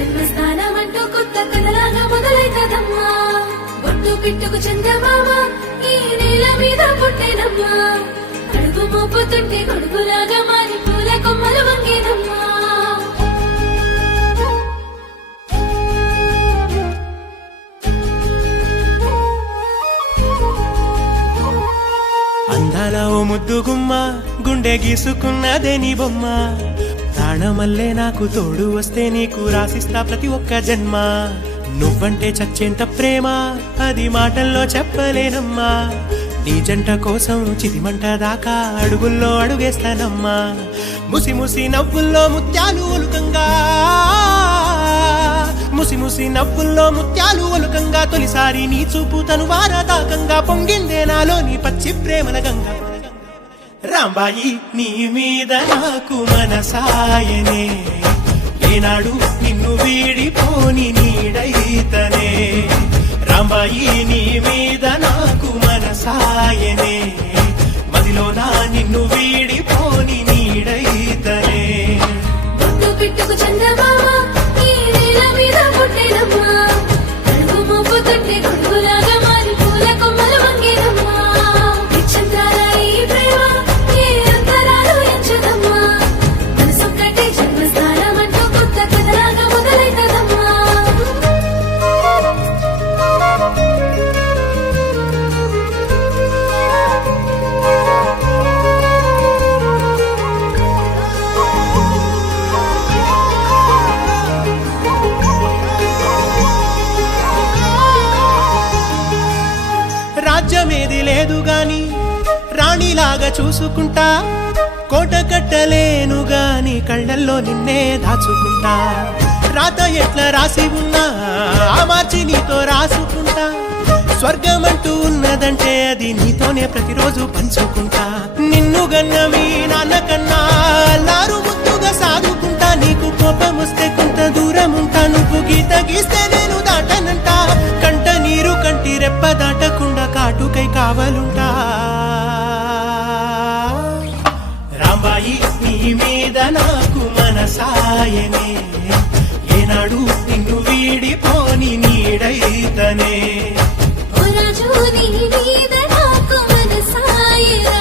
జన్మస్థానమంటూ కొత్త కథలాగా మొదలైతదమ్మా. ఒట్టు పిట్టుకు చందమామ ఈ నేల మీద పుట్టేనమ్మా. అడుగు మోపుతుంటే గొడుగులాగా మారి పూల కొమ్మలు వంగేనమ్మా. అందాల ఓ ముద్దు గుమ్మ గుండె గీసుకున్నదే నీ బొమ్మ. ప్రాణమల్లే నాకు తోడు వస్తే నీకు రాసిస్తా ప్రతి ఒక్క జన్మ. నువ్వంటే చచ్చేంత ప్రేమ అది మాటల్లో చెప్పలేనమ్మా. నీ జంట కోసం చితిమంట దాకా అడుగుల్లో అడుగేస్తానమ్మా. ముసి ముసి నవ్వుల్లో ముత్యాలు ఒలుకంగా, ముసి ముసి నవ్వుల్లో ముత్యాలు ఒలుకంగా తొలిసారి నీ చూపు తను వారదాకంగా పొంగిందే నాలో నీ పచ్చి ప్రేమల గంగా. రాంబాయి నీ మీద నాకు మనసాయనే, ఏనాడు నిన్ను వీడిపోని నీడైతనే. రాంబాయి నీ మీద నాకు మనసాయనే, మదిలో నా నిన్ను వీడిపోని నీడైతనే. ఒట్టు పిట్టుకు చందమామ ఈ నేల మీద పుట్టేనమ్మా. అడుగు మోపుతుంటే గొడుగులాగా మారి పూల కొమ్మలు వంగేనమ్మా. నిశ్చంద్రాల ఈ ప్రేమ ఏ అంతరాలు ఎంచదమ్మా. మనసొక్కటే జన్మస్థానమంటూ కొత్త కథలాగా మొదలైతదమ్మా. రాజ్యమేది లేదు గాని రాణిలాగా చూసుకుంటా. కోట కట్టలేను గాని కళ్ళల్లో నిన్నే దాచుకుంటా. రాత ఎట్లా రాసి ఉన్నా ఆ మార్చి నీతో రాసుకుంటా. స్వర్గమంటూ ఉన్నదంటే అది నీతోనే ప్రతిరోజు పంచుకుంటా. నిన్ను గన్నవి నాన్న కన్నా అల్లారు ముద్దుగా సాదుకుంటా. నీకు కోపం వస్తే కొంత దూరం ఉంటా. నువ్వు గీత గీస్తే నేను దాటనంట. కంట నీరు కంటి రెప్ప దాటకుండా కాటుకై కావలుంటా. రాంబాయి నీ మీద నాకు మనసాయనే, ఏనాడు నిన్ను వీడిపోని నీడైతనే. ఓ రాజు నీ మీద నాకు మనసాయరా.